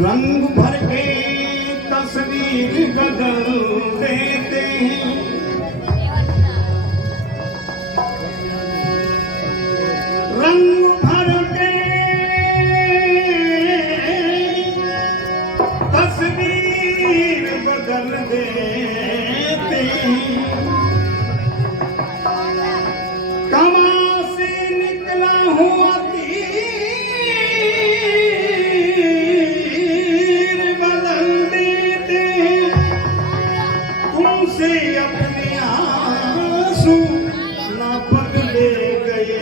रंग भर के तस्वीर बदल देते हैं, रंग भर के तस्वीर बदल देते हैं। कमा से निकला हुआ से अपने आंसू ना बदले गए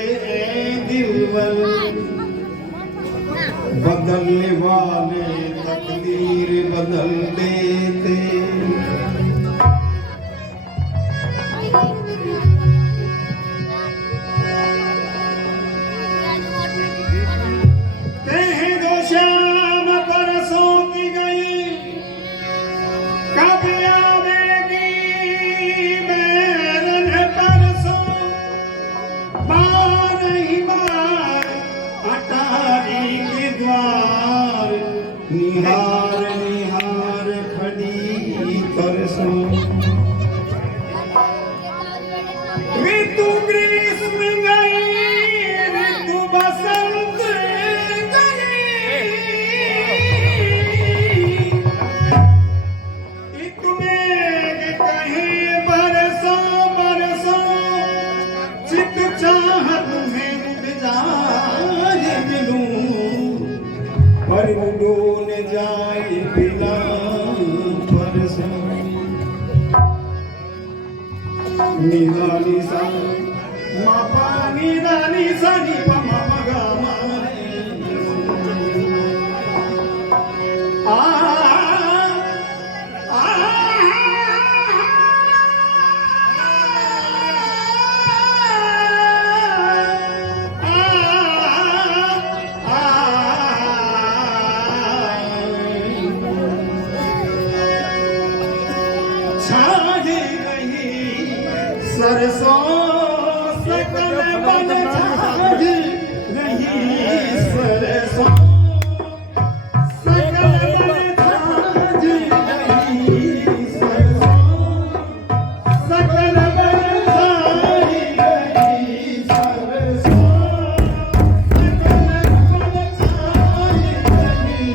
दिलवर, बदलने वाले तकदीर बदल देते। कहीं दो शाम बरसों की गई, कभी निहार निहार खड़ी तरसों। ऋतु ग्रीष्म गई, ऋतु बसंत गई, मेघ कहीं बरसों बरसों, चित चाह तुम्हें रुक जाए मिलूं, पर डोल जाए बिना परसों। निधा निसा मा पा निधा निसा नि पा मा पा गा मा रे। छाई रही सरसों सकल बन, छाई रही सरसों सकल बन, छाई रही सरसों सकल बन, छाई रही सरसों सकल बन, छाई रही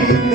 बीत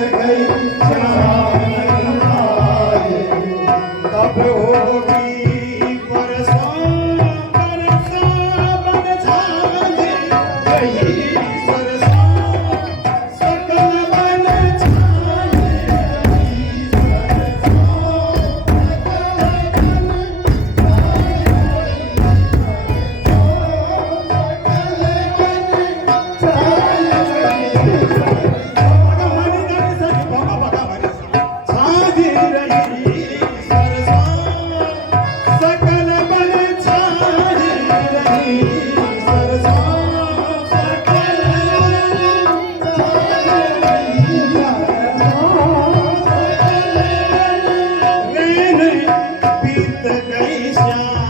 गई शाम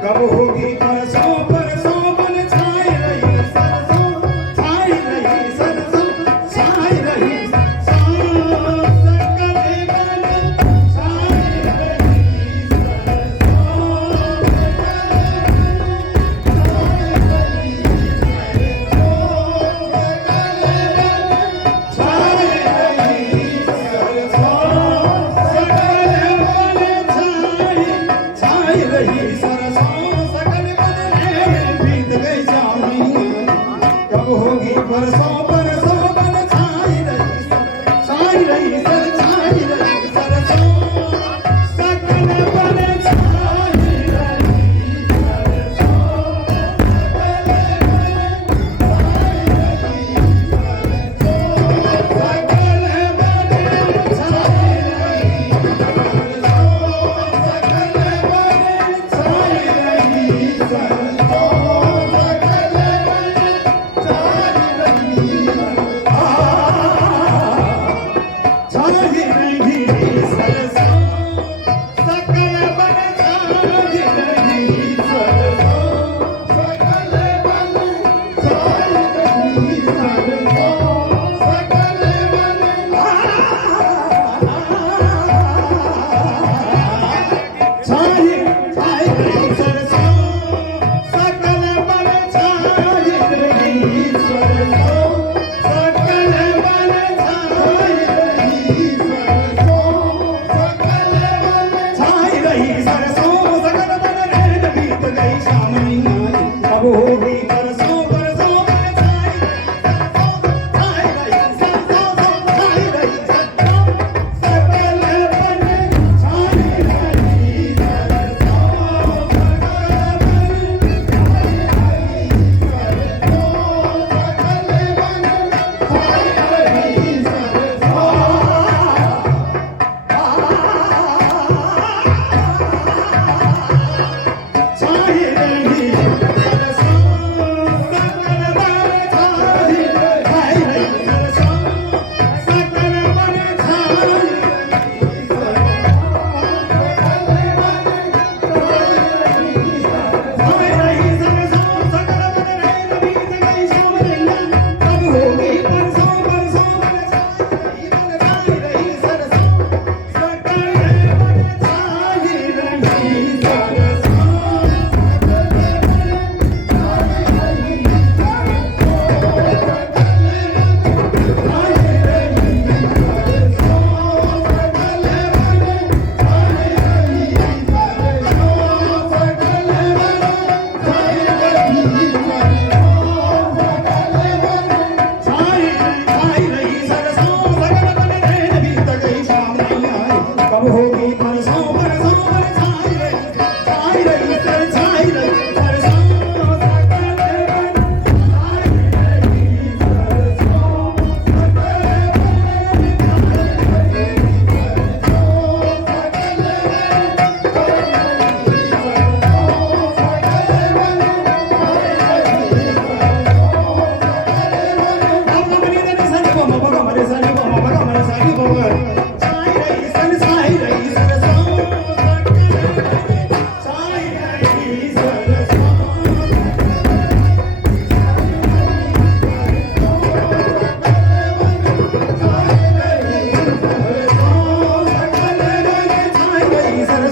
तब होगी परसों बन छाए रही सरसों सकल बन छाए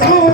सोड